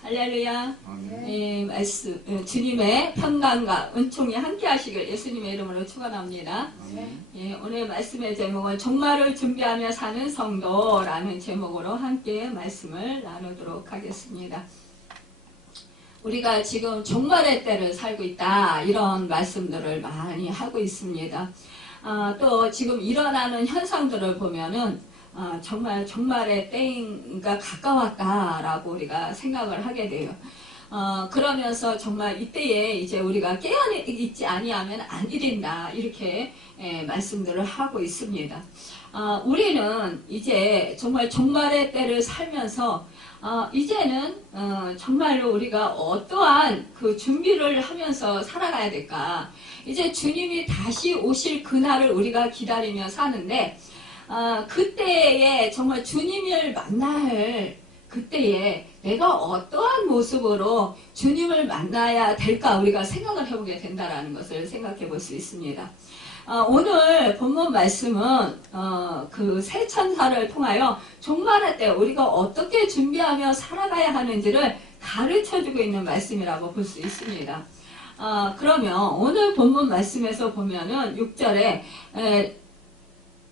할렐루야. 말씀, 주님의 평강과 은총이 함께 하시길 예수님의 이름으로 축원합니다. 오늘 말씀의 제목은 종말을 준비하며 사는 성도라는 제목으로 함께 말씀을 나누도록 하겠습니다. 우리가 지금 종말의 때를 살고 있다, 이런 말씀들을 많이 하고 있습니다. 또 지금 일어나는 현상들을 보면은 정말 종말의 때가 가까웠다라고 우리가 생각을 하게 돼요. 그러면서 정말 이때에 이제 우리가 깨어있지 아니하면 안 된다, 이렇게 말씀들을 하고 있습니다. 우리는 이제 정말 종말의 때를 살면서 이제는 정말로 우리가 어떠한 그 준비를 하면서 살아가야 될까? 이제 주님이 다시 오실 그날을 우리가 기다리며 사는데, 그때에 정말 주님을 만날 그때에 내가 어떠한 모습으로 주님을 만나야 될까 우리가 생각을 해보게 된다는 것을 생각해 볼 수 있습니다. 오늘 본문 말씀은 그 새 천사를 통하여 종말의 때 우리가 어떻게 준비하며 살아가야 하는지를 가르쳐주고 있는 말씀이라고 볼 수 있습니다. 그러면 오늘 본문 말씀에서 보면은 6절에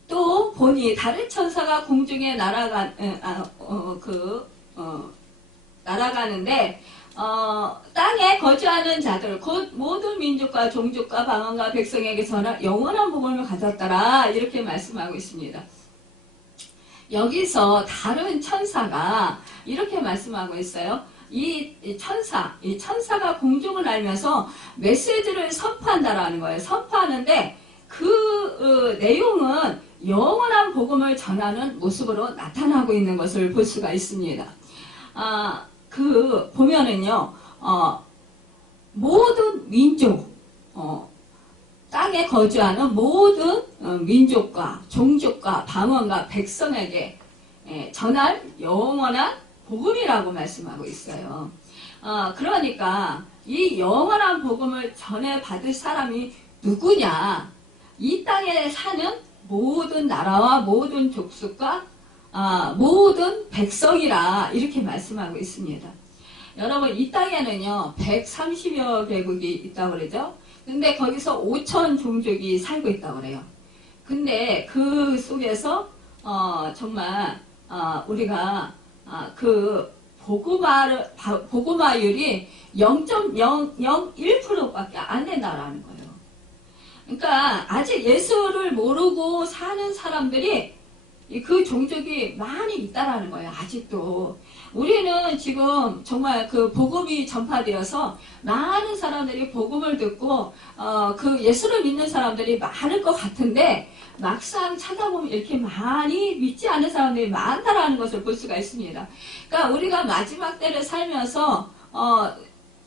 또 보니 다른 천사가 공중에 날아가는데 땅에 거주하는 자들 곧 모든 민족과 종족과 방언과 백성에게서는 영원한 복음을 가졌더라, 이렇게 말씀하고 있습니다. 여기서 다른 천사가 이렇게 말씀하고 있어요. 이 천사가 공중을 날면서 메시지를 선포한다라는 거예요. 선포하는데 그 내용은 영원한 복음을 전하는 모습으로 나타나고 있는 것을 볼 수가 있습니다. 보면은요, 모든 민족, 땅에 거주하는 모든 민족과 종족과 방언과 백성에게 전할 영원한 복음이라고 말씀하고 있어요. 그러니까 이 영원한 복음을 전해 받을 사람이 누구냐? 이 땅에 사는 모든 나라와 모든 족속과 모든 백성이라, 이렇게 말씀하고 있습니다. 여러분, 이 땅에는요 130여 개국이 있다고 그러죠. 근데 거기서 5천 종족이 살고 있다고 그래요. 근데 그 속에서 정말 우리가 그 복음화율이 0.001%밖에 안 된다라는 거예요. 그러니까 아직 예수를 모르고 사는 사람들이 그 종족이 많이 있다라는 거예요. 아직도. 우리는 지금 정말 그 복음이 전파되어서 많은 사람들이 복음을 듣고 그 예수를 믿는 사람들이 많을 것 같은데, 막상 찾아보면 이렇게 많이 믿지 않는 사람들이 많다라는 것을 볼 수가 있습니다. 그러니까 우리가 마지막 때를 살면서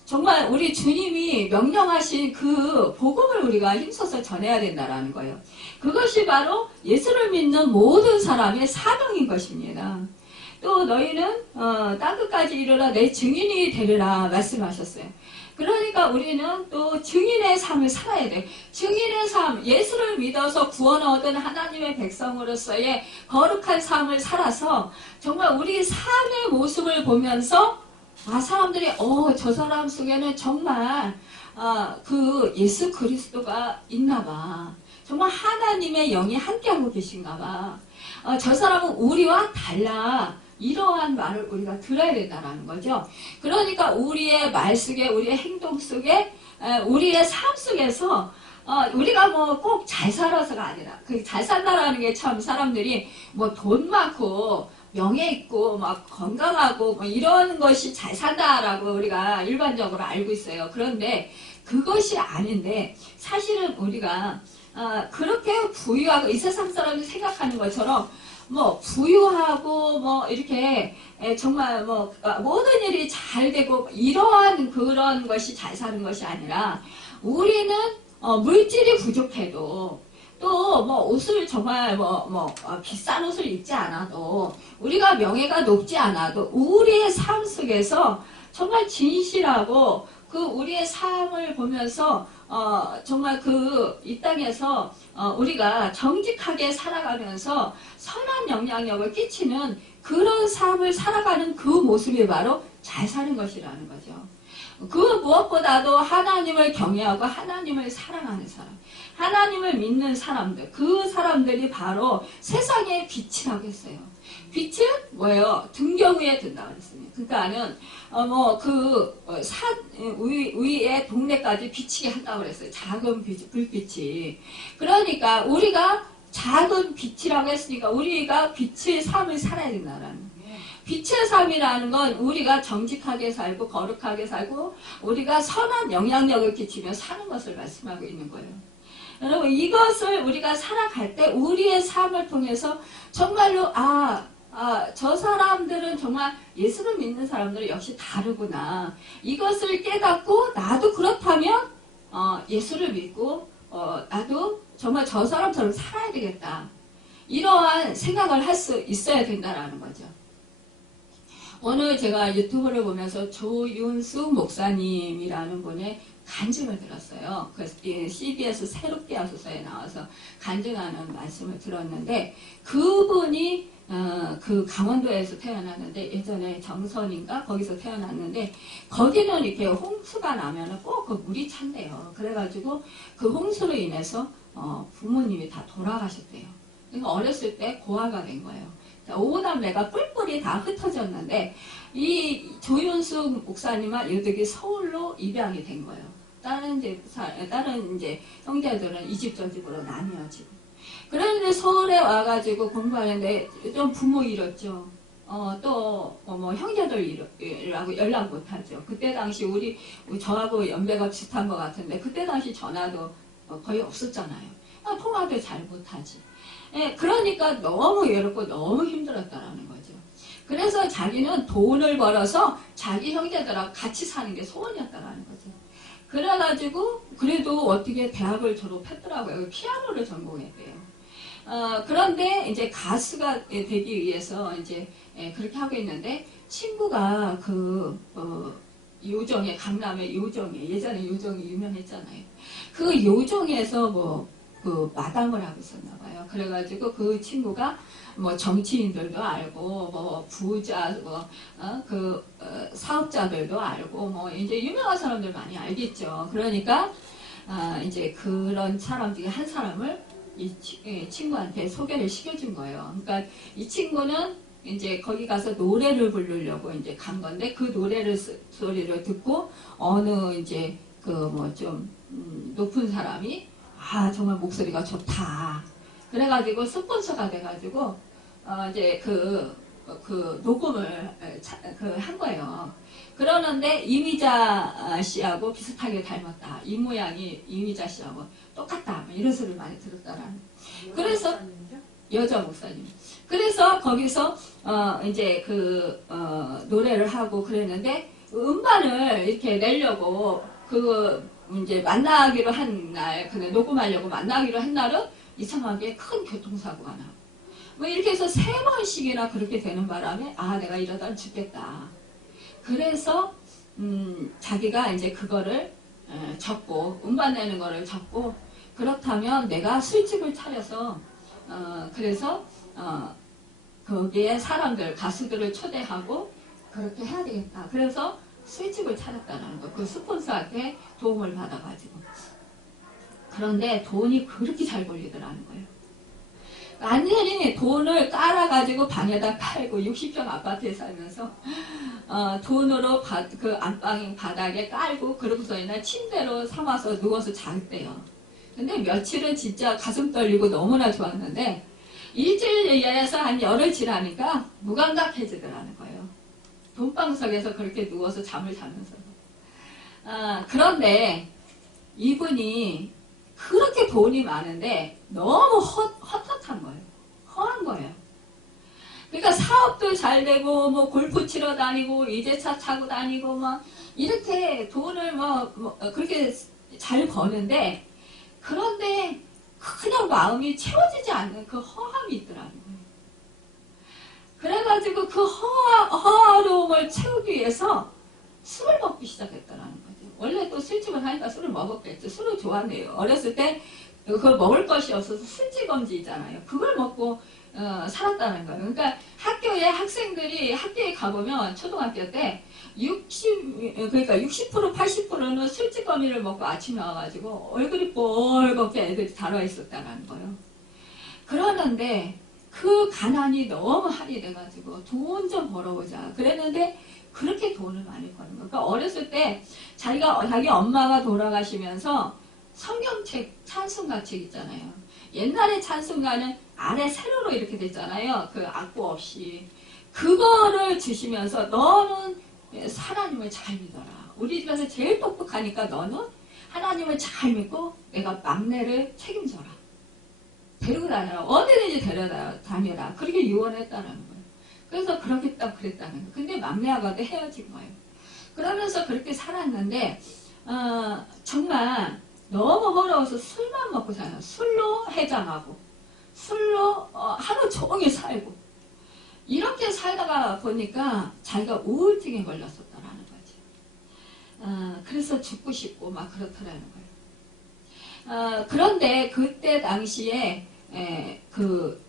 정말 우리 주님이 명령하신 그 복음을 우리가 힘써서 전해야 된다라는 거예요. 그것이 바로 예수를 믿는 모든 사람의 사명인 것입니다. 또 너희는 땅끝까지 이르러 내 증인이 되리라 말씀하셨어요. 그러니까 우리는 또 증인의 삶을 살아야 돼요. 증인의 삶, 예수를 믿어서 구원 얻은 하나님의 백성으로서의 거룩한 삶을 살아서 정말 우리 삶의 모습을 보면서 사람들이 저 사람 속에는 정말 그 예수 그리스도가 있나봐, 정말 하나님의 영이 함께하고 계신가봐, 저 사람은 우리와 달라, 이러한 말을 우리가 들어야 된다는 거죠. 그러니까 우리의 말 속에, 우리의 행동 속에, 우리의 삶 속에서 우리가 뭐 꼭 잘 살아서가 아니라, 그 잘 산다라는 게 참 사람들이 뭐 돈 많고 명예 있고 막 건강하고 뭐 이런 것이 잘 산다라고 우리가 일반적으로 알고 있어요. 그런데 그것이 아닌데, 사실은 우리가 그렇게 부유하고 이 세상 사람이 생각하는 것처럼 뭐 부유하고 뭐 이렇게 정말 뭐 모든 일이 잘 되고 이러한 그런 것이 잘 사는 것이 아니라, 우리는 물질이 부족해도 또 뭐 옷을 정말 비싼 옷을 입지 않아도, 우리가 명예가 높지 않아도 우리의 삶 속에서 정말 진실하고 그 우리의 삶을 보면서 정말 이 땅에서 우리가 정직하게 살아가면서 선한 영향력을 끼치는 그런 삶을 살아가는 그 모습이 바로 잘 사는 것이라는 거죠. 그 무엇보다도 하나님을 경외하고 하나님을 사랑하는 사람, 하나님을 믿는 사람들, 그 사람들이 바로 세상의 빛이라고 했어요. 빛은 뭐예요? 등경 위에 든다고 그랬습니다. 그러니까는 산 위에 동네까지 비치게 한다고 그랬어요. 작은 불빛이. 그러니까 우리가 작은 빛이라고 했으니까 우리가 빛의 삶을 살아야 된다는. 빛의 삶이라는 건 우리가 정직하게 살고 거룩하게 살고 우리가 선한 영향력을 끼치며 사는 것을 말씀하고 있는 거예요. 여러분, 이것을 우리가 살아갈 때 우리의 삶을 통해서 정말로 저 사람들은 정말 예수를 믿는 사람들은 역시 다르구나. 이것을 깨닫고 나도 그렇다면 예수를 믿고 나도 정말 저 사람처럼 살아야 되겠다. 이러한 생각을 할 수 있어야 된다는 거죠. 오늘 제가 유튜브를 보면서 조윤수 목사님이라는 분의 간증을 들었어요. 그 CBS 새롭게 하소서에 나와서 간증하는 말씀을 들었는데 그분이 그 강원도에서 태어났는데 예전에 정선인가 거기서 태어났는데 거기는 이렇게 홍수가 나면은 꼭 그 물이 찬대요. 그래가지고 그 홍수로 인해서 부모님이 다 돌아가셨대요. 그러니까 어렸을 때 고아가 된 거예요. 오남매가 뿔뿔이 다 흩어졌는데 이 조윤수 목사님은 여기 서울로 입양이 된 거예요. 다른 이제 형제들은 이 집 저 집으로 나뉘어지고. 그런데 서울에 와가지고 공부하는데 좀 부모 잃었죠. 또 형제들이라고 연락 못하죠. 그때 당시 저하고 연배가 비슷한 것 같은데 그때 당시 전화도 거의 없었잖아요. 통화도 잘 못하지. 예, 그러니까 너무 외롭고 너무 힘들었다라는 거죠. 그래서 자기는 돈을 벌어서 자기 형제들하고 같이 사는 게 소원이었다라는 거죠. 그래가지고 그래도 어떻게 대학을 졸업했더라고요. 피아노를 전공했대요. 그런데 이제 가수가 되기 위해서 이제 그렇게 하고 있는데 친구가 요정에 강남의 요정에 예전에 요정이 유명했잖아요. 그 요정에서 마담을 하고 있었나 봐요. 그래가지고 그 친구가 정치인들도 알고 부자 사업자들도 알고 이제 유명한 사람들 많이 알겠죠. 그러니까 이제 그런 사람 중에 한 사람을 이 친구한테 소개를 시켜준 거예요. 그러니까 이 친구는 이제 거기 가서 노래를 부르려고 이제 간 건데 그 소리를 듣고 어느 이제 좀 높은 사람이 정말 목소리가 좋다. 그래가지고 스폰서가 돼가지고 이제 녹음을 한 거예요. 그러는데 이미자 씨하고 비슷하게 닮았다. 입 모양이 이미자 씨하고 똑같다. 이런 소리를 많이 들었다라는. 그래서 여자 목사님. 그래서 거기서 이제 노래를 하고 그랬는데 음반을 이렇게 내려고 이제 만나기로 한 날, 녹음하려고 만나기로 한 날은 이상하게 큰 교통사고가 나고. 이렇게 해서 3번씩이나 그렇게 되는 바람에, 내가 이러다 죽겠다. 그래서, 자기가 이제 그거를 적고, 음반 내는 거를 적고, 그렇다면 내가 술집을 차려서, 그래서, 거기에 사람들, 가수들을 초대하고, 그렇게 해야 되겠다. 그래서, 술집을 차렸다는 거. 그 스폰서한테 도움을 받아가지고. 그런데 돈이 그렇게 잘 벌리더라는 거예요. 완전히 돈을 깔아가지고 방에다 팔고 60평 아파트에 살면서 돈으로 그 안방 바닥에 깔고 그러고서 이날 침대로 삼아서 누워서 자겠대요. 근데 며칠은 진짜 가슴 떨리고 너무나 좋았는데 일주일에서 한 열흘 지나니까 무감각해지더라는 거예요. 돈방석에서 그렇게 누워서 잠을 자면서. 그런데 이분이 그렇게 돈이 많은데 너무 헛헛한 거예요. 허한 거예요. 그러니까 사업도 잘 되고 골프 치러 다니고 이제차 타고 다니고 이렇게 돈을 그렇게 잘 버는데 그런데 그냥 마음이 채워지지 않는 그 허함이 있더라는 거예요. 그래가지고 그 허화로움을 채우기 위해서 술을 먹기 시작했다라는 거죠. 원래 또 술집을 하니까 술을 먹었겠죠. 술을 좋아하네요. 어렸을 때 그걸 먹을 것이 없어서 술집금지잖아요. 그걸 먹고 살았다는 거예요. 그러니까 학교에 학생들이 학교에 가보면 초등학교 때 60% 80%는 술찌꺼미를 먹고 아침에 와가지고 얼굴이 뻘겋게 애들이 달아 있었다는 거예요. 그러는데 그 가난이 너무 한이 돼가지고 돈 좀 벌어보자 그랬는데 그렇게 돈을 많이 버는 거예요. 그러니까 어렸을 때 자기 엄마가 돌아가시면서 성경책 찬송가 책 있잖아요. 옛날에 찬송가는 아래 세로로 이렇게 됐잖아요. 그 악보 없이. 그거를 주시면서 너는 하나님을 잘 믿어라. 우리 집에서 제일 똑똑하니까 너는 하나님을 잘 믿고 내가 막내를 책임져라. 데리고 다녀라. 어디든지 데려다녀라. 그렇게 유언했다는 거예요. 그래서 그러겠다 그랬다는 거예요. 근데 막내 아가도 헤어진 거예요. 그러면서 그렇게 살았는데 정말 너무 어려워서 술만 먹고 살아요. 술로 해장하고 술로 하루 종일 살고 이렇게 살다가 보니까 자기가 우울증에 걸렸었다라는 거죠. 그래서 죽고 싶고 막 그렇더라는 거예요. 그런데 그때 당시에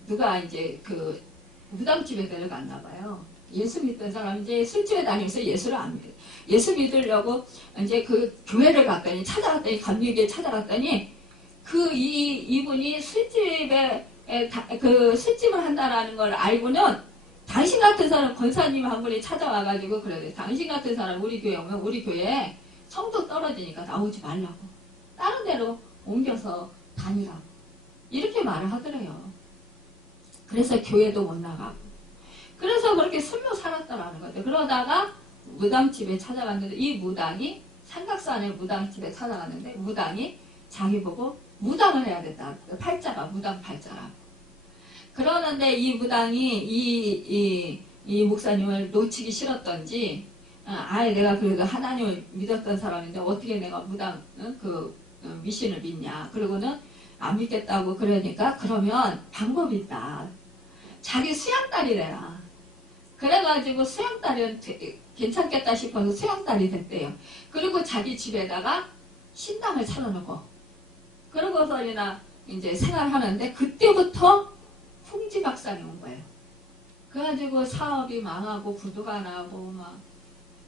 누가 이제 그 무당집에 데려갔나 봐요. 예수 믿던 사람이 이제 술집에 다니면서 예수를 안 믿어요. 예수 믿으려고 이제 그 교회를 갔더니 찾아갔더니 감리교에 찾아갔더니 이분이 술집에 그 술집을 한다라는 걸 알고는 당신 같은 사람 권사님 한 분이 찾아와가지고 그래요. 당신 같은 사람 우리 교회 오면 우리 교회에 성도 떨어지니까 나오지 말라고 다른 데로 옮겨서 다니라고 이렇게 말을 하더래요. 그래서 교회도 못 나가고 그래서 그렇게 술로 살았다라는 거죠. 그러다가 무당집에 찾아갔는데 이 무당이 삼각산의 무당집에 찾아갔는데 무당이 자기 보고 무당을 해야 된다. 팔자가 무당 팔자라. 그러는데 이 무당이 이 목사님을 놓치기 싫었던지 아예 내가 그래도 하나님을 믿었던 사람인데 어떻게 내가 무당 미신을 믿냐. 그러고는 안 믿겠다고 그러니까 그러면 방법이 있다. 자기 수양딸이 되라. 그래가지고 수양딸은 괜찮겠다 싶어서 수양딸이 됐대요. 그리고 자기 집에다가 신당을 차려놓고 그러고서나 이제 생활하는데 그때부터 풍지박산이 온 거예요. 그래가지고 사업이 망하고 부도가 나고 막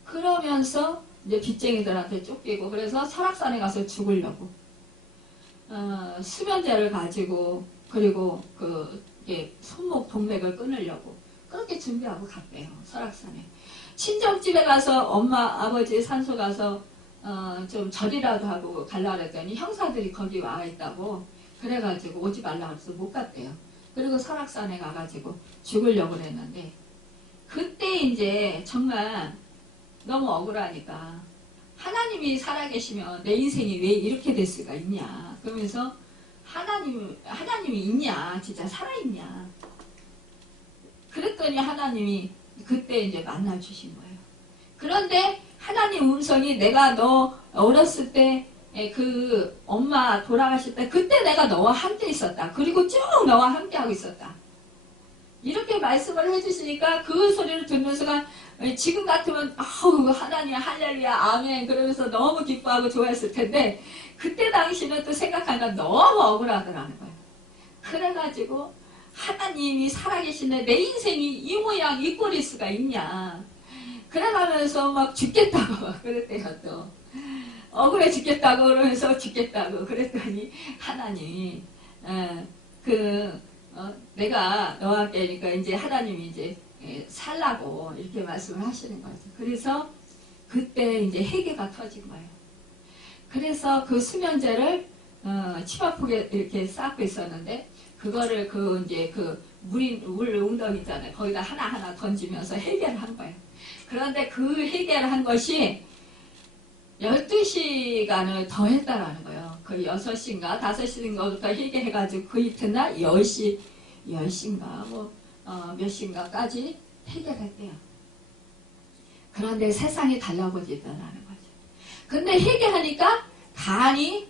그러면서 이제 빚쟁이들한테 쫓기고 그래서 설악산에 가서 죽으려고 수면제를 가지고 그리고 손목 동맥을 끊으려고 그렇게 준비하고 갔대요. 설악산에. 친정집에 가서 엄마 아버지 산소 가서 좀 절이라도 하고 갈라 그랬더니 형사들이 거기 와 있다고 그래가지고 오지 말라 그래서 못 갔대요. 그리고 설악산에 가가지고 죽으려고 그랬는데 그때 이제 정말 너무 억울하니까 하나님이 살아계시면 내 인생이 왜 이렇게 될 수가 있냐 그러면서 하나님이 있냐 진짜 살아있냐 그랬더니 하나님이 그때 이제 만나 주신 거예요. 그런데 하나님 음성이 내가 너 어렸을 때 그 엄마 돌아가실 때 그때 내가 너와 함께 있었다. 그리고 쭉 너와 함께 하고 있었다. 이렇게 말씀을 해주시니까 그 소리를 듣는 순간 지금 같으면 아우 하나님 할렐루야 아멘 그러면서 너무 기뻐하고 좋아했을 텐데 그때 당시는 또 생각하니까 너무 억울하더라는 거예요. 그래가지고 하나님이 살아계시네 내 인생이 이 모양 이 꼴일 수가 있냐 그래가면서 막 죽겠다고 막 그랬대요. 또 억울해 죽겠다고 그러면서 죽겠다고 그랬더니 하나님이 내가 너와 함께니까 이제 하나님이 이제 살라고 이렇게 말씀을 하시는 거죠. 그래서 그때 이제 회개가 터진 거예요. 그래서 그 수면제를 침 아프게 이렇게 쌓고 있었는데 그거를 물 웅덩이 있잖아요. 거기다 하나하나 던지면서 해결을 한 거예요. 그런데 그 해결을 한 것이 12시간을 더 했다라는 거예요. 그 6시인가 5시인가부터 해결해가지고 그 이튿날 10시인가 몇 시인가까지 해결했대요. 그런데 세상이 달라버리더라는 거죠. 근데 해결하니까 간이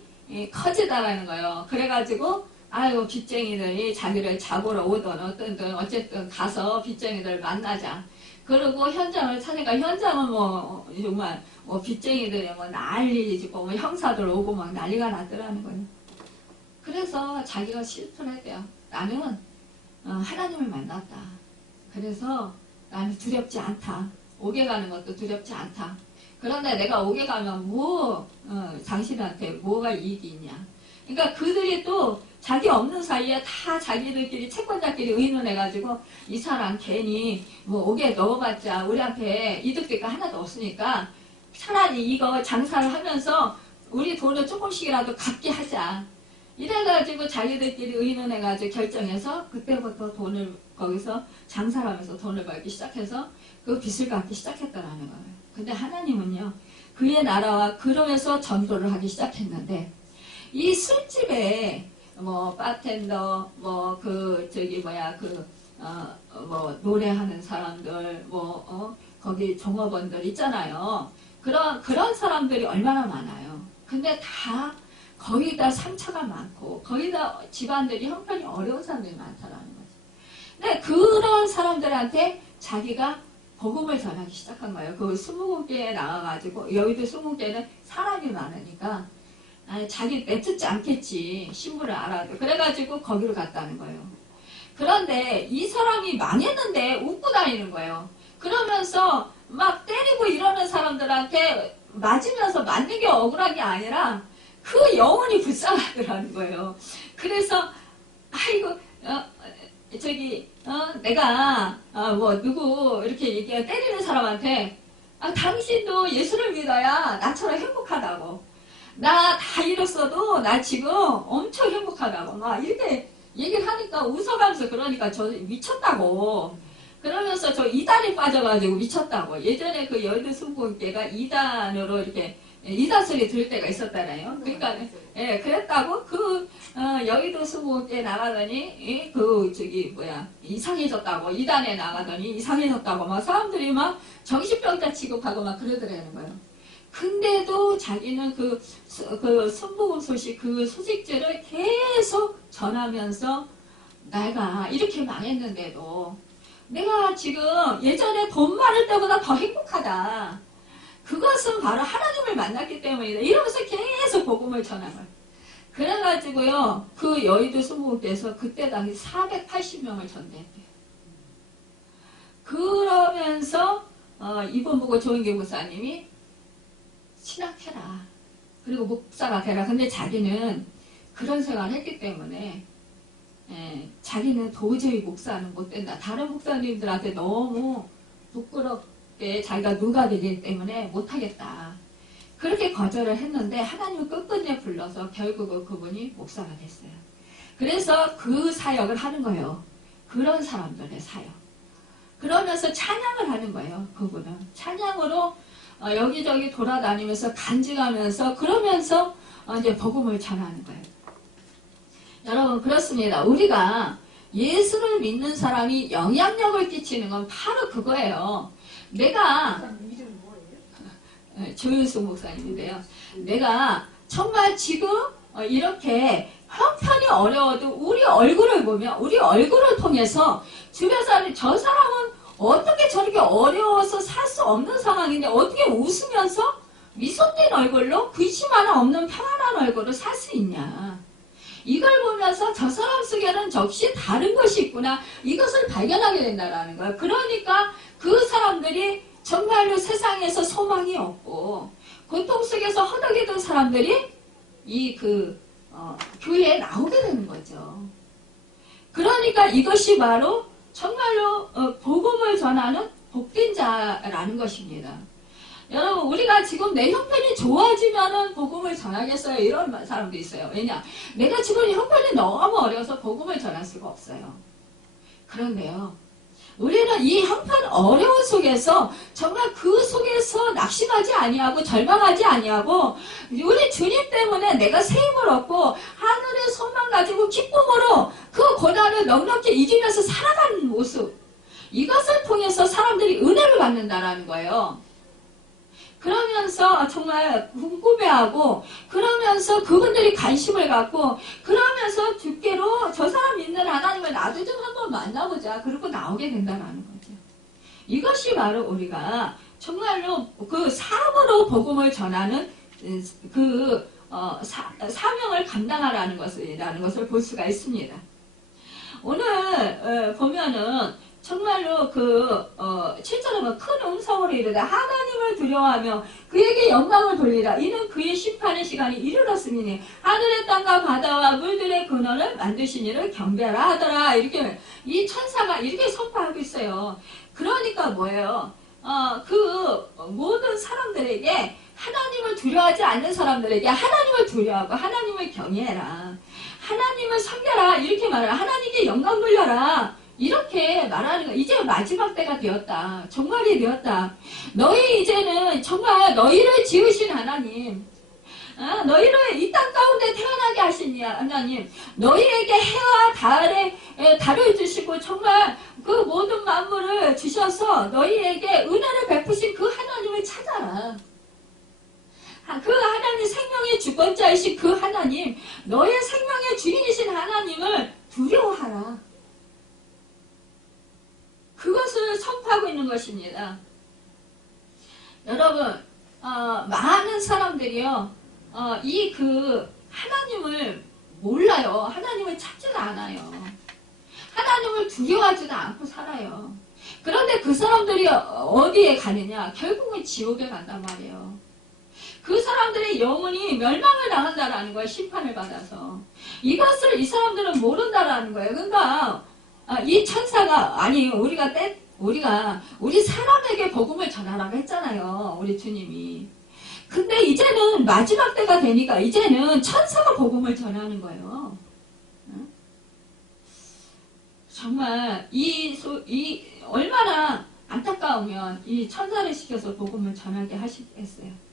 커지다라는 거예요. 그래가지고 아이고 빚쟁이들이 자기를 잡으러 오든 어쨌든 가서 빚쟁이들 만나자. 그리고 현장을 찾으니까 현장은 정말 빚쟁이들이 난리지고 형사들 오고 막 난리가 났더라는 거예요. 그래서 자기가 실토를 했대요. 나는 하나님을 만났다. 그래서 나는 두렵지 않다. 옥에 가는 것도 두렵지 않다. 그런데 내가 옥에 가면 당신한테 뭐가 이익이 있냐. 그러니까 그들이 또 자기 없는 사이에 다 자기들끼리 채권자끼리 의논해가지고 이 사람 괜히 옥에 넣어봤자 우리한테 이득될 거 하나도 없으니까 차라리 이거 장사를 하면서 우리 돈을 조금씩이라도 갚게 하자. 이래가지고 자기들끼리 의논해가지고 결정해서 그때부터 돈을 거기서 장사를 하면서 돈을 벌기 시작해서 그 빚을 갚기 시작했다라는 거예요. 근데 하나님은요, 그의 나라와 그러면서 전도를 하기 시작했는데 이 술집에 바텐더 노래하는 사람들 거기 종업원들 있잖아요. 그런 사람들이 얼마나 많아요. 근데 다 거기다 상처가 많고 거기다 집안들이 형편이 어려운 사람들이 많다라는 거죠. 근데 그런 사람들한테 자기가 복음을 전하기 시작한 거예요. 그 20군데에 나와가지고 여의도 20군데는 사람이 많으니까 자기 내쫓지 않겠지. 신부를 알아도. 그래가지고 거기로 갔다는 거예요. 그런데 이 사람이 망했는데 웃고 다니는 거예요. 그러면서 막 때리고 이러는 사람들한테 맞으면서 맞는 게 억울한 게 아니라 그 영혼이 불쌍하더라는 거예요. 그래서 아이고 내가 누구 이렇게 얘기해 때리는 사람한테 당신도 예수를 믿어야 나처럼 행복하다고. 나 다 잃었어도 나 지금 엄청 행복하다고 막 이렇게 얘기를 하니까 웃어가면서 그러니까 저 미쳤다고. 그러면서 저 이단에 빠져가지고 미쳤다고. 예전에 그 여의도 순복음교회가 이단으로 이렇게 이단 소리 들을 때가 있었잖아요. 그러니까 그랬다고 여의도 순복음교회 나가더니 이상해졌다고. 이단에 나가더니 이상해졌다고 막 사람들이 막 정신병자 취급하고 막 그러더라는 거예요. 근데도 자기는 그 순복음 소식, 그 소식들을 계속 전하면서 내가 이렇게 망했는데도 내가 지금 예전에 돈 많을 때보다 더 행복하다. 그것은 바로 하나님을 만났기 때문이다. 이러면서 계속 복음을 전한 거예요. 그래가지고요, 그 여의도 순복음교회에서 그때 당시 480명을 전도했대요. 그러면서 이번 보고 조은기 목사님이 신학해라. 그리고 목사가 되라. 근데 자기는 그런 생활을 했기 때문에 자기는 도저히 목사는 못 된다. 다른 목사님들한테 너무 부끄럽게 자기가 누가 되기 때문에 못하겠다. 그렇게 거절을 했는데 하나님은 끝끝내 불러서 결국은 그분이 목사가 됐어요. 그래서 그 사역을 하는 거예요. 그런 사람들의 사역. 그러면서 찬양을 하는 거예요. 그분은. 찬양으로 여기저기 돌아다니면서 간증하면서 그러면서 이제 복음을 전하는 거예요. 여러분 그렇습니다. 우리가 예수를 믿는 사람이 영향력을 끼치는 건 바로 그거예요. 내가 이름 뭐예요? 조윤숙 목사님인데요. 내가 정말 지금 이렇게 형편이 어려워도 우리 얼굴을 보면 우리 얼굴을 통해서 주변 사람이 저 사람은 어떻게 저렇게 어려워서 살 수 없는 상황인데 어떻게 웃으면서 미소 띈 얼굴로 근심 하나 없는 평안한 얼굴을 살 수 있냐. 이걸 보면서 저 사람 속에는 역시 다른 것이 있구나. 이것을 발견하게 된다는 거예요. 그러니까 그 사람들이 정말로 세상에서 소망이 없고 고통 속에서 허덕이던 사람들이 교회에 나오게 되는 거죠. 그러니까 이것이 바로 정말로 복음을 전하는 복된 자라는 것입니다. 여러분 우리가 지금 내 형편이 좋아지면은 복음을 전하겠어요? 이런 사람도 있어요. 왜냐? 내가 지금 형편이 너무 어려워서 복음을 전할 수가 없어요. 그런데요. 우리는 이 형편 어려운 속에서 정말 그 속에서 낙심하지 아니하고 절망하지 아니하고 우리 주님 때문에 내가 새 힘을 얻고 하늘의 소망 가지고 기쁨으로 그 고난을 넉넉히 이기면서 살아가는 모습, 이것을 통해서 사람들이 은혜를 받는다라는 거예요. 그러면서 정말 궁금해하고 그러면서 그분들이 관심을 갖고 그러면서 주께로 저 사람 믿는 하나님을 나도 좀 한번 만나보자. 그러고 나오게 된다는 거죠. 이것이 바로 우리가 정말로 그 사업으로 복음을 전하는 사명을 감당하라는 것을 볼 수가 있습니다. 오늘 보면은 정말로 7절에 보면 큰 음성으로 이르되 하나님을 두려워하며 그에게 영광을 돌리라. 이는 그의 심판의 시간이 이르렀으니 하늘의 땅과 바다와 물들의 근원을 만드신 이를 경배하라 하더라. 이렇게 이 천사가 이렇게 선포하고 있어요. 그러니까 뭐예요? 모든 사람들에게 하나님을 두려워하지 않는 사람들에게 하나님을 두려워하고 하나님을 경외해라. 하나님을 섬겨라. 이렇게 말해라. 하나님께 영광 돌려라. 이렇게 말하는 거. 이제 마지막 때가 되었다. 종말이 되었다. 너희 이제는 정말 너희를 지으신 하나님, 너희를 이 땅 가운데 태어나게 하신 하나님, 너희에게 해와 달을 주시고 정말 그 모든 만물을 주셔서 너희에게 은혜를 베푸신 그 하나님을 찾아라. 그 하나님, 생명의 주권자이신 그 하나님, 너의 생명의 주인이신 하나님을 두려워하라. 그것을 선포하고 있는 것입니다. 여러분, 많은 사람들이요, 하나님을 몰라요. 하나님을 찾지도 않아요. 하나님을 두려워하지도 않고 살아요. 그런데 그 사람들이 어디에 가느냐? 결국은 지옥에 간단 말이에요. 그 사람들의 영혼이 멸망을 당한다라는 거예요. 심판을 받아서. 이것을 이 사람들은 모른다라는 거예요. 그러니까 이 천사가 우리 사람에게 복음을 전하라고 했잖아요. 우리 주님이. 근데 이제는 마지막 때가 되니까 이제는 천사가 복음을 전하는 거예요. 정말 얼마나 안타까우면 이 천사를 시켜서 복음을 전하게 하시겠어요.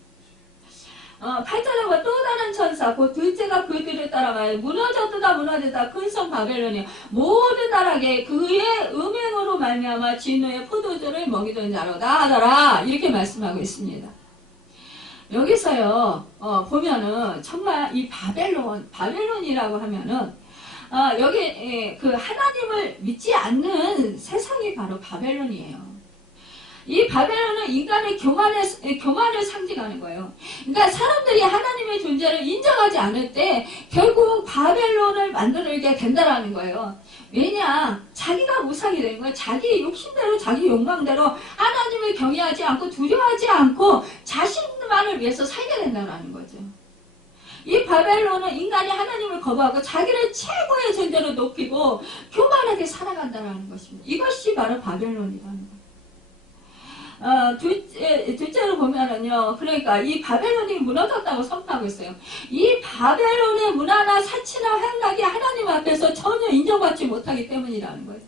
8절에 보면 또 다른 천사 곧 둘째가 그들을 따라가요. 무너졌다 큰 성 바벨론이 모든 나라에 그의 음행으로 말미암아 진노의 포도주를 먹이던 자로다 하더라. 이렇게 말씀하고 있습니다. 여기서요 보면은 정말 이 바벨론이라고 하면은 여기 그 하나님을 믿지 않는 세상이 바로 바벨론이에요. 이 바벨론은 인간의 교만을 상징하는 거예요. 그러니까 사람들이 하나님의 존재를 인정하지 않을 때 결국 바벨론을 만들게 된다라는 거예요. 왜냐? 자기가 우상이 되는 거예요. 자기 욕심대로 자기 욕망대로 하나님을 경외하지 않고 두려워하지 않고 자신만을 위해서 살게 된다는 거죠. 이 바벨론은 인간이 하나님을 거부하고 자기를 최고의 존재로 높이고 교만하게 살아간다는 것입니다. 이것이 바로 바벨론이라는 거예요. 둘째로 보면은요, 그러니까 이 바벨론이 무너졌다고 선포하고 있어요. 이 바벨론의 문화나 사치나 행락이 하나님 앞에서 전혀 인정받지 못하기 때문이라는 거예요.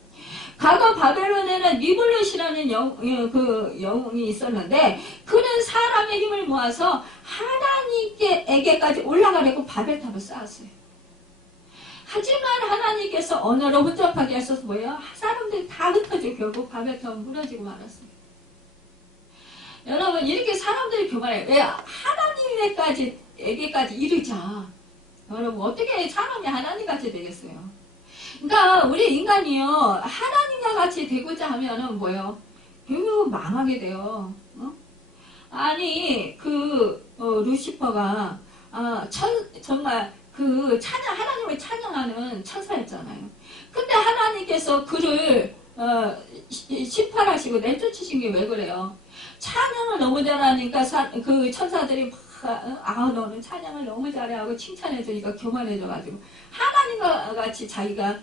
과거 바벨론에는 니블렛이라는 영웅이 있었는데 그는 사람의 힘을 모아서 하나님께까지 올라가려고 바벨탑을 쌓았어요. 하지만 하나님께서 언어로 혼잡하게 하셔서 뭐예요? 사람들이 다 흩어지고 결국 바벨탑은 무너지고 말았어요. 여러분, 이렇게 사람들이 교만해요. 왜? 하나님에게까지 이르자. 여러분, 어떻게 사람이 하나님같이 되겠어요? 그러니까 우리 인간이요, 하나님과 같이 되고자 하면은 뭐예요? 결국 망하게 돼요. 아니 루시퍼가 정말 하나님을 찬양하는 천사였잖아요. 근데 하나님께서 그를 심판하시고 내쫓으신 게 왜 그래요? 찬양을 너무 잘하니까 그 천사들이 너는 찬양을 너무 잘해 하고 칭찬해주니까 교만해져가지고 하나님과 같이 자기가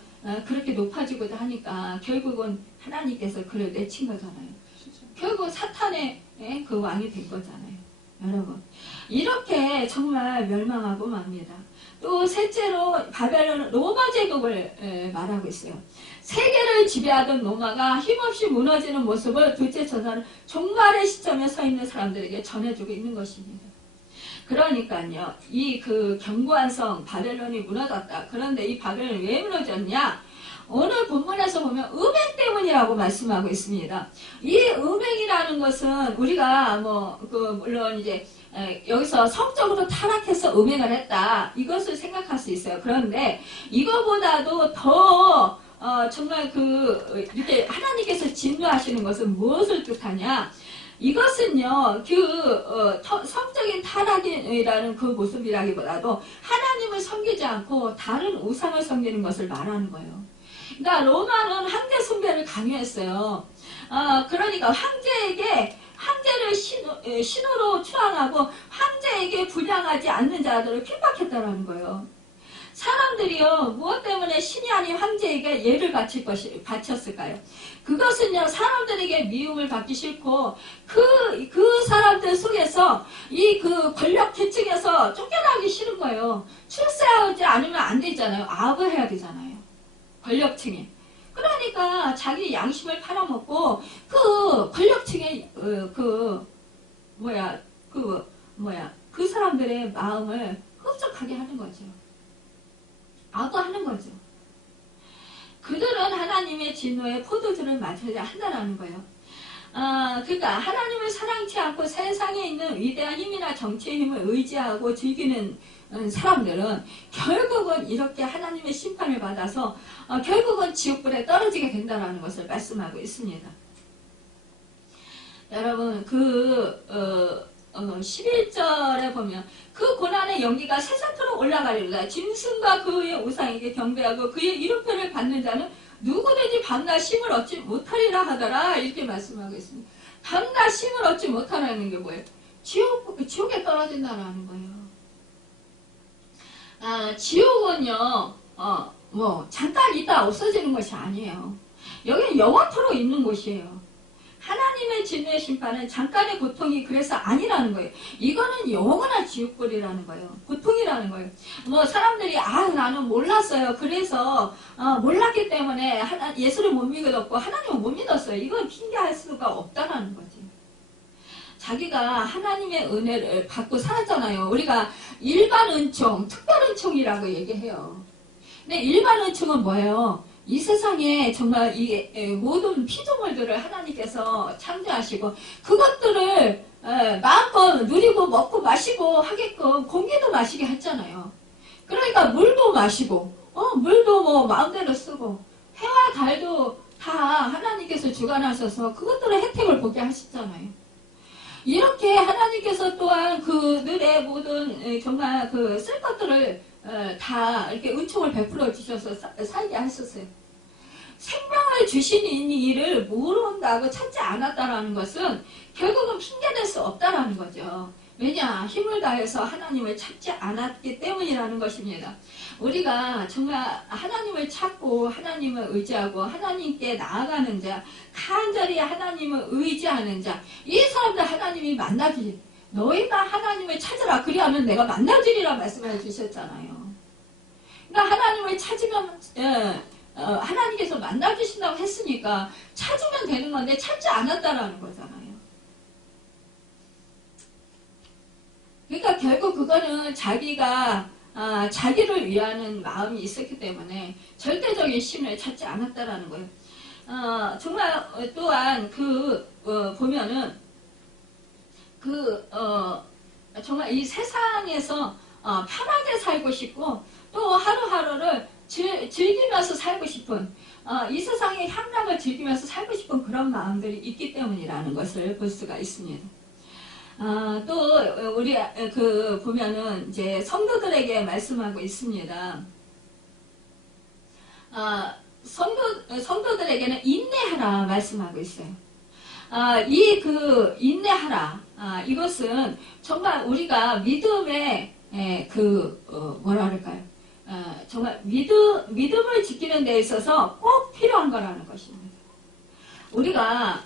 그렇게 높아지고자 하니까 결국은 하나님께서 그를 내친 거잖아요. 결국 사탄의 그 왕이 된 거잖아요. 여러분, 이렇게 정말 멸망하고 맙니다. 또 셋째로 바벨론은 로마 제국을 말하고 있어요. 세계를 지배하던 로마가 힘없이 무너지는 모습을 둘째 천사는 종말의 시점에 서 있는 사람들에게 전해주고 있는 것입니다. 그러니까요, 이 견고한 성 바벨론이 무너졌다. 그런데 이 바벨론이 왜 무너졌냐? 오늘 본문에서 보면 음행 때문이라고 말씀하고 있습니다. 이 음행이라는 것은 우리가 물론 이제 여기서 성적으로 타락해서 음행을 했다. 이것을 생각할 수 있어요. 그런데 이거보다도 더 정말 이렇게 하나님께서 진노하시는 것은 무엇을 뜻하냐? 이것은요, 성적인 타락이라는 그 모습이라기보다도 하나님을 섬기지 않고 다른 우상을 섬기는 것을 말하는 거예요. 그러니까 로마는 황제 숭배를 강요했어요. 그러니까 황제를 신으로 추앙하고 황제에게 분양하지 않는 자들을 핍박했다라는 거예요. 사람들이요, 무엇 때문에 신이 아닌 황제에게 예를 바쳤을까요? 그것은요, 사람들에게 미움을 받기 싫고, 그 사람들 속에서, 그 권력 계층에서 쫓겨나기 싫은 거예요. 출세하지 않으면 안 되잖아요. 아부해야 되잖아요. 권력층에. 그러니까 자기 양심을 팔아먹고, 그 권력층의, 그 사람들의 마음을 흡족하게 하는 거죠. 아부하는 거죠. 그들은 하나님의 진노에 포도주를 마셔야 한다는 거예요. 그러니까 하나님을 사랑치 않고 세상에 있는 위대한 힘이나 정치의 힘을 의지하고 즐기는 사람들은 결국은 이렇게 하나님의 심판을 받아서 결국은 지옥불에 떨어지게 된다는 것을 말씀하고 있습니다. 여러분 11절에 보면 그 고난의 연기가 세상토록 올라가리로다. 짐승과 그의 우상에게 경배하고 그의 이름표를 받는 자는 누구든지 밤낮 쉼을 얻지 못하리라 하더라. 이렇게 말씀하고 있습니다. 밤낮 쉼을 얻지 못하라는 게 뭐예요? 지옥에 떨어진다는 거예요. 지옥은요 잠깐 있다 없어지는 것이 아니에요. 여기는 영원토록 있는 곳이에요. 하나님의 진노의 심판은 잠깐의 고통이 그래서 아니라는 거예요. 이거는 영원한 지옥불이라는 거예요. 고통이라는 거예요. 사람들이 나는 몰랐어요. 그래서 몰랐기 때문에 예수를 못 믿었고 하나님을 못 믿었어요. 이건 핑계할 수가 없다라는 거지. 자기가 하나님의 은혜를 받고 살았잖아요. 우리가 일반 은총, 특별 은총이라고 얘기해요. 근데 일반 은총은 뭐예요? 이 세상에 정말 이 모든 피조물들을 하나님께서 창조하시고 그것들을 마음껏 누리고 먹고 마시고 하게끔 공기도 마시게 했잖아요. 그러니까 물도 마시고 물도 마음대로 쓰고 해와 달도 다 하나님께서 주관하셔서 그것들의 혜택을 보게 하셨잖아요. 이렇게 하나님께서 또한 그들의 모든 정말 쓸 것들을 다 이렇게 은총을 베풀어 주셔서 살게 하셨어요. 생명을 주시는 이를 모른다고 찾지 않았다라는 것은 결국은 핑계될 수 없다라는 거죠. 왜냐? 힘을 다해서 하나님을 찾지 않았기 때문이라는 것입니다. 우리가 정말 하나님을 찾고 하나님을 의지하고 하나님께 나아가는 자, 간절히 하나님을 의지하는 자, 이 사람들 하나님이 만나주시. 너희가 하나님을 찾으라. 그리하면 내가 만나주리라 말씀해 주셨잖아요. 그러니까 하나님을 찾으면 하나님께서 만나주신다고 했으니까 찾으면 되는 건데 찾지 않았다라는 거잖아요. 그러니까 결국 그거는 자기가 자기를 위하는 마음이 있었기 때문에 절대적인 신을 찾지 않았다라는 거예요. 정말 또한 보면은 정말 이 세상에서 편하게 살고 싶고 또 하루하루를 즐기면서 살고 싶은 이 세상의 향락을 즐기면서 살고 싶은 그런 마음들이 있기 때문이라는 것을 볼 수가 있습니다. 또 우리 보면은 이제 성도들에게 말씀하고 있습니다. 성도들에게는 인내하라 말씀하고 있어요. 인내하라. 이것은 정말 우리가 믿음의 뭐라 그럴까요? 정말 믿음을 지키는 데 있어서 꼭 필요한 거라는 것입니다. 우리가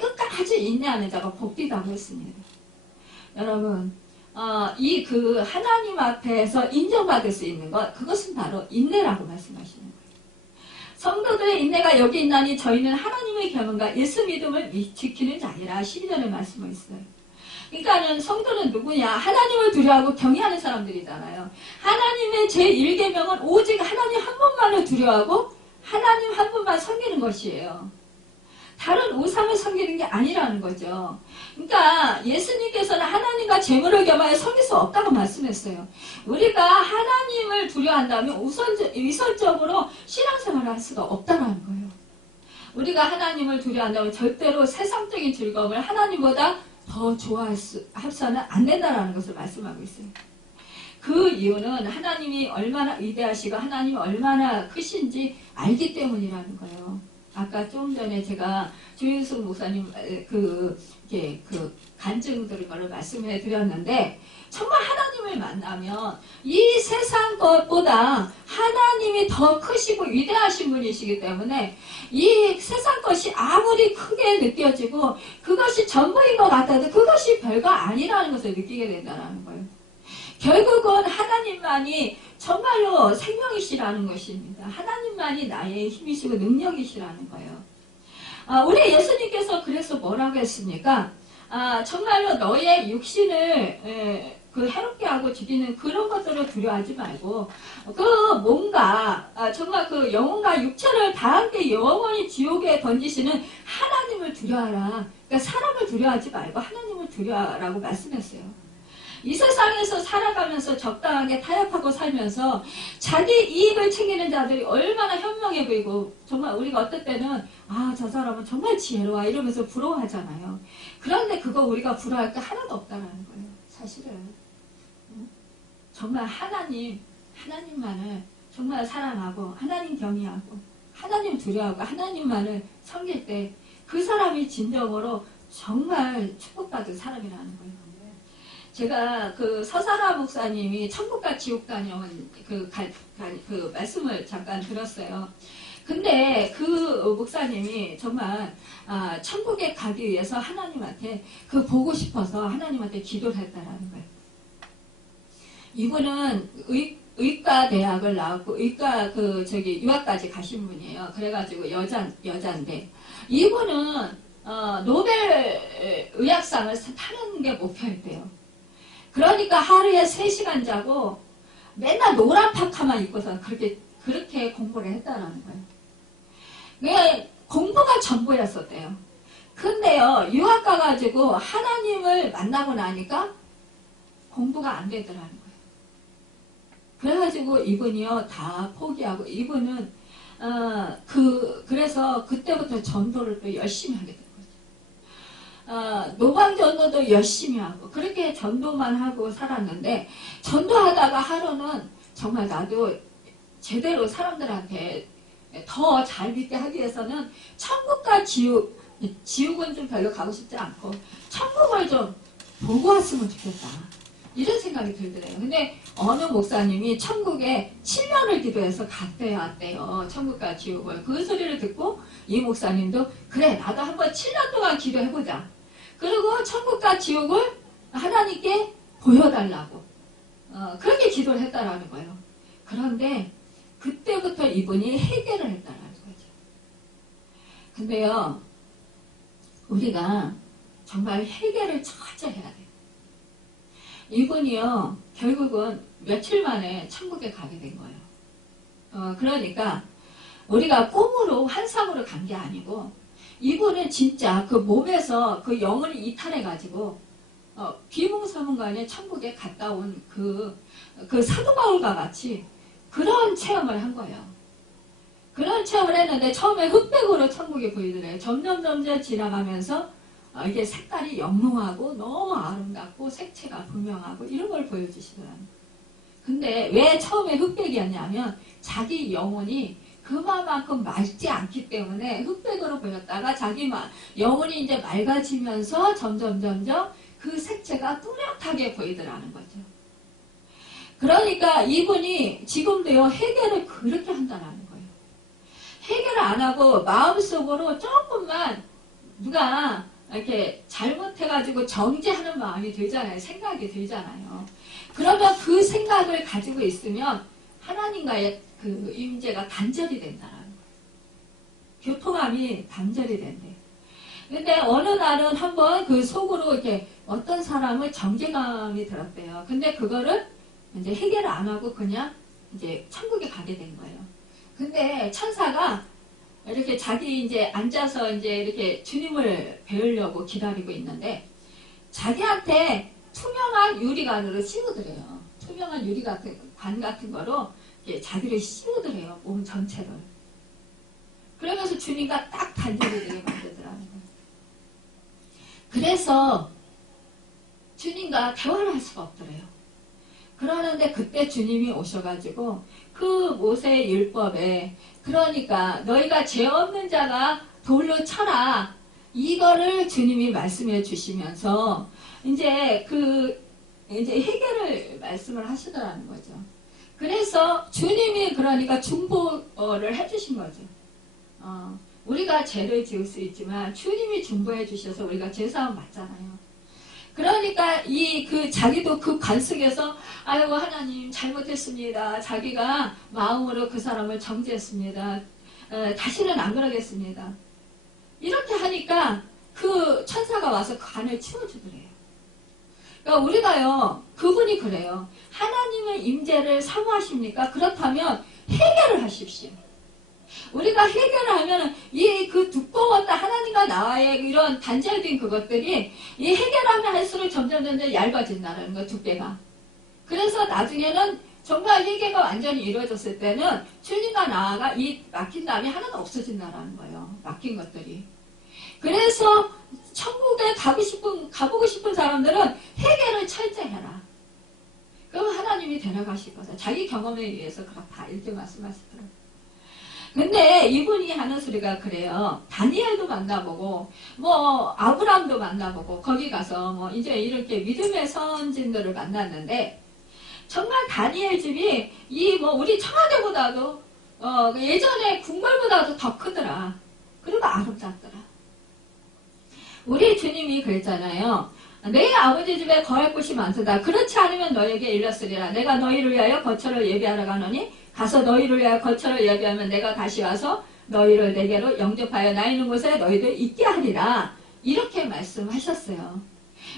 끝까지 인내하는 자가 복되다고 했습니다. 여러분, 하나님 앞에서 인정받을 수 있는 것, 그것은 바로 인내라고 말씀하시는 거예요. 성도들의 인내가 여기 있나니 저희는 하나님의 계명과 예수 믿음을 지키는 자니라 12절에 말씀하셨어요. 그러니까는 성도는 누구냐? 하나님을 두려워하고 경외하는 사람들이잖아요. 하나님의 제1계명은 오직 하나님 한 분만을 두려워하고 하나님 한 분만 섬기는 것이에요. 다른 우상을 섬기는 게 아니라는 거죠. 그러니까 예수님께서는 하나님과 재물을 겸하여 섬길 수 없다고 말씀했어요. 우리가 하나님을 두려워한다면 위선적으로 신앙생활을 할 수가 없다는 거예요. 우리가 하나님을 두려워한다면 절대로 세상적인 즐거움을 하나님보다 더 좋아해서는 안 된다는 것을 말씀하고 있어요. 그 이유는 하나님이 얼마나 위대하시고 하나님이 얼마나 크신지 알기 때문이라는 거예요. 아까 좀 전에 제가 조윤숙 목사님 그 간증들을 말씀해 드렸는데 정말 하나님을 만나면 이 세상 것보다 하나님이 더 크시고 위대하신 분이시기 때문에 이 세상 것이 아무리 크게 느껴지고 그것이 전부인 것 같아도 그것이 별거 아니라는 것을 느끼게 된다는 거예요. 결국은 하나님만이 정말로 생명이시라는 것입니다. 하나님만이 나의 힘이시고 능력이시라는 거예요. 우리 예수님께서 그래서 뭐라고 했습니까? 정말로 너의 육신을 그 해롭게 하고 죽이는 그런 것들을 두려워하지 말고 뭔가 정말 그 영혼과 육체를 다 함께 영원히 지옥에 던지시는 하나님을 두려워하라. 그러니까 사람을 두려워하지 말고 하나님을 두려워하라고 말씀했어요. 이 세상에서 살아가면서 적당하게 타협하고 살면서 자기 이익을 챙기는 자들이 얼마나 현명해 보이고 정말 우리가 어떨 때는 저 사람은 정말 지혜로워 이러면서 부러워하잖아요. 그런데 그거 우리가 부러워할 게 하나도 없다는 거예요. 사실은 정말 하나님만을 정말 사랑하고 하나님 경외하고 하나님 두려워하고 하나님만을 섬길 때 그 사람이 진정으로 정말 축복받은 사람이라는 거예요. 제가 그 서사라 목사님이 천국과 지옥 다녀온 그 말씀을 잠깐 들었어요. 근데 그 목사님이 정말 천국에 가기 위해서 하나님한테 보고 싶어서 하나님한테 기도를 했다라는 거예요. 이분은 의과 대학을 나왔고 의과 유학까지 가신 분이에요. 그래가지고 여자인데 이분은 노벨 의학상을 타는 게 목표였대요. 그러니까 하루에 3시간 자고 맨날 노란 파카만 입고서 그렇게 공부를 했다는 거예요. 공부가 전부였었대요. 근데요, 유학 가가지고 하나님을 만나고 나니까 공부가 안 되더라는 거예요. 그래가지고 이분이요, 다 포기하고 이분은 그래서 그때부터 전도를 또 열심히 하게 됐어요. 노방전도도 열심히 하고 그렇게 전도만 하고 살았는데 전도하다가 하루는 정말 나도 제대로 사람들한테 더 잘 믿게 하기 위해서는 천국과 지옥은 좀 별로 가고 싶지 않고 천국을 좀 보고 왔으면 좋겠다 이런 생각이 들더래요. 근데 어느 목사님이 천국에 7년을 기도해서 왔대요. 천국과 지옥을. 그 소리를 듣고 이 목사님도 그래 나도 한번 7년 동안 기도해보자. 그리고 천국과 지옥을 하나님께 보여달라고 그렇게 기도를 했다라는 거예요. 그런데 그때부터 이분이 회개를 했다라는 거죠. 근데요 우리가 정말 회개를 철저히 해야 돼요. 이분이요 결국은 며칠 만에 천국에 가게 된 거예요. 그러니까 우리가 꿈으로 환상으로 간 게 아니고 이분은 진짜 그 몸에서 그 영혼을 이탈해가지고 비몽사몽간에 천국에 갔다 온 그 사도 바울과 같이 그런 체험을 한 거예요. 그런 체험을 했는데 처음에 흑백으로 천국이 보이더래요. 점점 지나가면서 이게 색깔이 영롱하고 너무 아름답고 색채가 분명하고 이런 걸 보여주시더라고요. 근데 왜 처음에 흑백이었냐면 자기 영혼이 그만큼 맑지 않기 때문에 흑백으로 보였다가 자기 영혼이 이제 맑아지면서 점점 그 색채가 뚜렷하게 보이더라는 거죠. 그러니까 이분이 지금도요 회개를 그렇게 한다는 거예요. 회개를 안 하고 마음속으로 조금만 누가 이렇게 잘못해가지고 정죄하는 마음이 들잖아요. 생각이 들잖아요. 그러면 그 생각을 가지고 있으면 하나님과의 그 임재가 단절이 된다는 거예요. 교통함이 단절이 된대. 근데 어느 날은 한번 그 속으로 이렇게 어떤 사람을 정죄감이 들었대요. 근데 그거를 이제 해결을 안 하고 그냥 이제 천국에 가게 된 거예요. 근데 천사가 이렇게 자기 이제 앉아서 이제 이렇게 주님을 배우려고 기다리고 있는데 자기한테 투명한 유리관으로 씌우더래요. 투명한 관 같은 거로 자기를 씌우더래요. 몸 전체를. 그러면서 주님과 딱 단절이 되게 만들더라는 거예요. 그래서 주님과 대화를 할 수가 없더래요. 그러는데 그때 주님이 오셔가지고 그 모세의 율법에 그러니까 너희가 죄 없는 자가 돌로 쳐라. 이거를 주님이 말씀해 주시면서 이제 이제 해결을 말씀을 하시더라는 거죠. 그래서 주님이 그러니까 중보를 해주신 거죠. 우리가 죄를 지을 수 있지만 주님이 중보해 주셔서 우리가 죄사함 받잖아요. 그러니까 자기도 그 관 속에서 아이고 하나님 잘못했습니다. 자기가 마음으로 그 사람을 정죄했습니다. 다시는 안 그러겠습니다. 이렇게 하니까 그 천사가 와서 그 관을 치워주더래요. 그러니까 우리가요, 그분이 그래요. 하나님의 임재를 사모하십니까? 그렇다면 해결을 하십시오. 우리가 해결을 하면은 그 두꺼웠다 하나님과 나와의 이런 단절된 그것들이 이 해결하면 할수록 점점 얇아진다는 거예요, 두께가. 그래서 나중에는 정말 회개가 완전히 이루어졌을 때는 주님과 나아가 이 막힌 다음에 하나도 없어진다는 거예요. 막힌 것들이. 그래서 천국에 가보고 싶은 사람들은 회개를 철저히 해라. 그럼 하나님이 데려가실 거다. 자기 경험에 의해서 그렇다. 이렇게 말씀하시더라고요. 근데 이분이 하는 소리가 그래요. 다니엘도 만나보고, 아브람도 만나보고, 거기 가서 이제 이렇게 믿음의 선진들을 만났는데, 정말 다니엘 집이 우리 청와대보다도, 예전에 궁궐보다도 더 크더라. 그리고 아름답더라. 우리 주님이 그랬잖아요. 내 아버지 집에 거할 곳이 많도다. 그렇지 않으면 너에게 일렀으리라. 내가 너희를 위하여 거처를 예비하러 가노니 가서 너희를 위하여 거처를 예비하면 내가 다시 와서 너희를 내게로 영접하여 나 있는 곳에 너희도 있게 하리라. 이렇게 말씀하셨어요.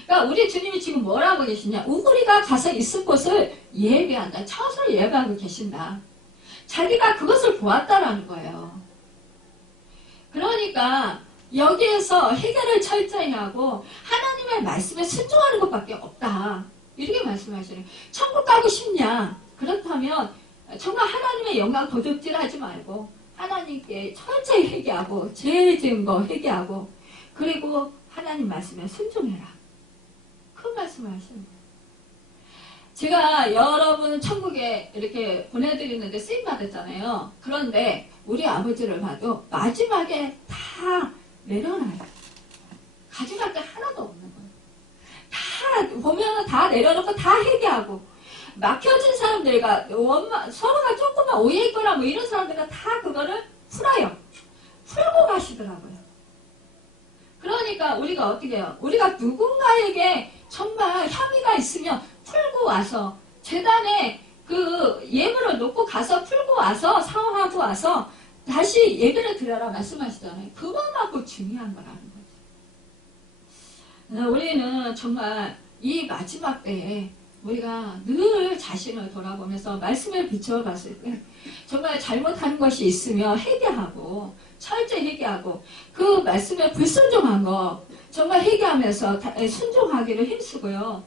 그러니까 우리 주님이 지금 뭐라고 계시냐. 우리가 가서 있을 곳을 예비한다. 처소를 예비하고 계신다. 자기가 그것을 보았다라는 거예요. 그러니까 여기에서 해결을 철저히 하고 하나님의 말씀에 순종하는 것밖에 없다. 이렇게 말씀하시네요. 천국 가고 싶냐? 그렇다면 정말 하나님의 영광 도둑질하지 말고 하나님께 철저히 회개하고 죄 지은 거 회개하고 그리고 하나님 말씀에 순종해라. 그 말씀을 하시는 거예요. 제가 여러분 천국에 이렇게 보내드리는데 쓰임 받았잖아요. 그런데 우리 아버지를 봐도 마지막에 다 내려놔요. 가져갈 게 하나도 없는 거예요. 다 보면은 다 내려놓고 다 회개하고 막혀진 사람들과 서로가 조금만 오해 있거나 이런 사람들과 다 그거를 풀어요. 풀고 가시더라고요. 그러니까 우리가 어떻게 해요? 우리가 누군가에게 정말 혐의가 있으면 풀고 와서 재단에 그 예물을 놓고 가서 풀고 와서 상황하고 와서 다시 예배를 드려라 말씀하시잖아요. 그것만큼 중요한 거라는 거죠. 우리는 정말 이 마지막 때에 우리가 늘 자신을 돌아보면서 말씀을 비춰봤을 때 정말 잘못한 것이 있으면 회개하고 철저히 회개하고 그 말씀에 불순종한 거 정말 회개하면서 순종하기를 힘쓰고요.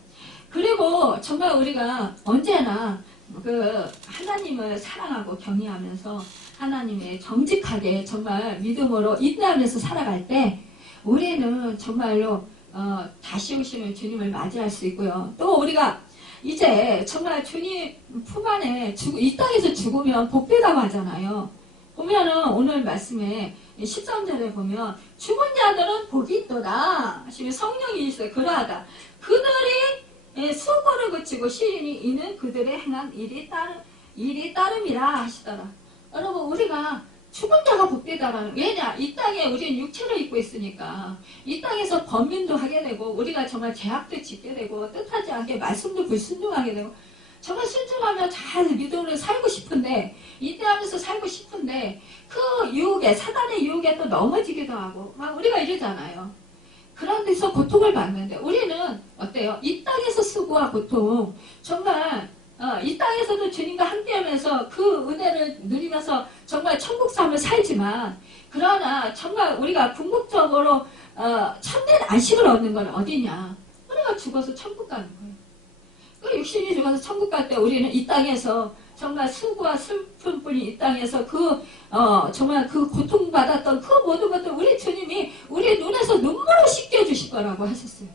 그리고 정말 우리가 언제나 그 하나님을 사랑하고 경외하면서 하나님의 정직하게 정말 믿음으로 인내하면서 살아갈 때 우리는 정말로 다시 오시는 주님을 맞이할 수 있고요. 또 우리가 이제 정말 주님 품 안에 이 땅에서 죽으면 복되다고 하잖아요. 보면은 오늘 말씀에 13절에 보면 죽은 자들은 복이 있도다 하시면 성령이 있어요. 그러하다. 그들이 수고를 그치고 시인이 이는 그들의 행한 일이 따름이라 하시더라. 여러분 우리가 죽은 자가 복되다라는 왜냐 이 땅에 우리는 육체를 입고 있으니까 이 땅에서 범민도 하게 되고 우리가 정말 죄악도 짓게 되고 뜻하지 않게 말씀도 불순종하게 되고 정말 순종하며 잘 믿음으로 살고 싶은데 인내하면서 살고 싶은데 그 유혹에 사단의 유혹에 또 넘어지기도 하고 막 우리가 이러잖아요. 그런 데서 고통을 받는데 우리는 어때요? 이 땅에서 수고와 고통 정말 이 땅에서도 주님과 함께하면서 그 은혜를 누리면서 정말 천국 삶을 살지만 그러나 정말 우리가 궁극적으로 참된 안식을 얻는 건 어디냐? 우리가 죽어서 천국 가는 거예요. 그 육신이 죽어서 천국 갈 때 우리는 이 땅에서 정말 수고와 슬픔뿐이 이 땅에서 정말 그 고통받았던 그 모든 것들 우리 주님이 우리 눈에서 눈물을 씻겨주실 거라고 하셨어요.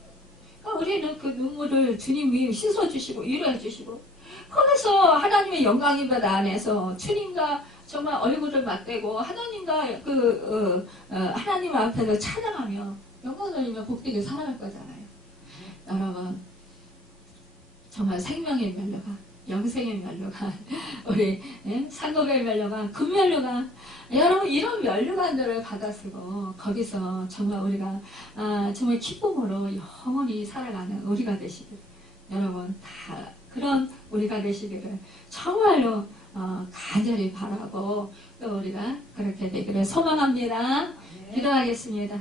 그러니까 우리는 그 눈물을 주님이 씻어주시고 위로해주시고 거기서 하나님의 영광의 밭 안에서 주님과 정말 얼굴을 맞대고 하나님과 하나님 앞에서 찬양하며 영광 돌리며 복되게 살아갈 거잖아요. 여러분 정말 생명의 멸류관, 영생의 멸류관, 우리 상급의 멸류관, 금멸류관, 여러분 이런 멸류관들을 받아쓰고 거기서 정말 우리가 정말 기쁨으로 영원히 살아가는 우리가 되시기를, 여러분 다 그런 우리가 되시기를 정말로 간절히 바라고 또 우리가 그렇게 되기를 소망합니다. 기도하겠습니다.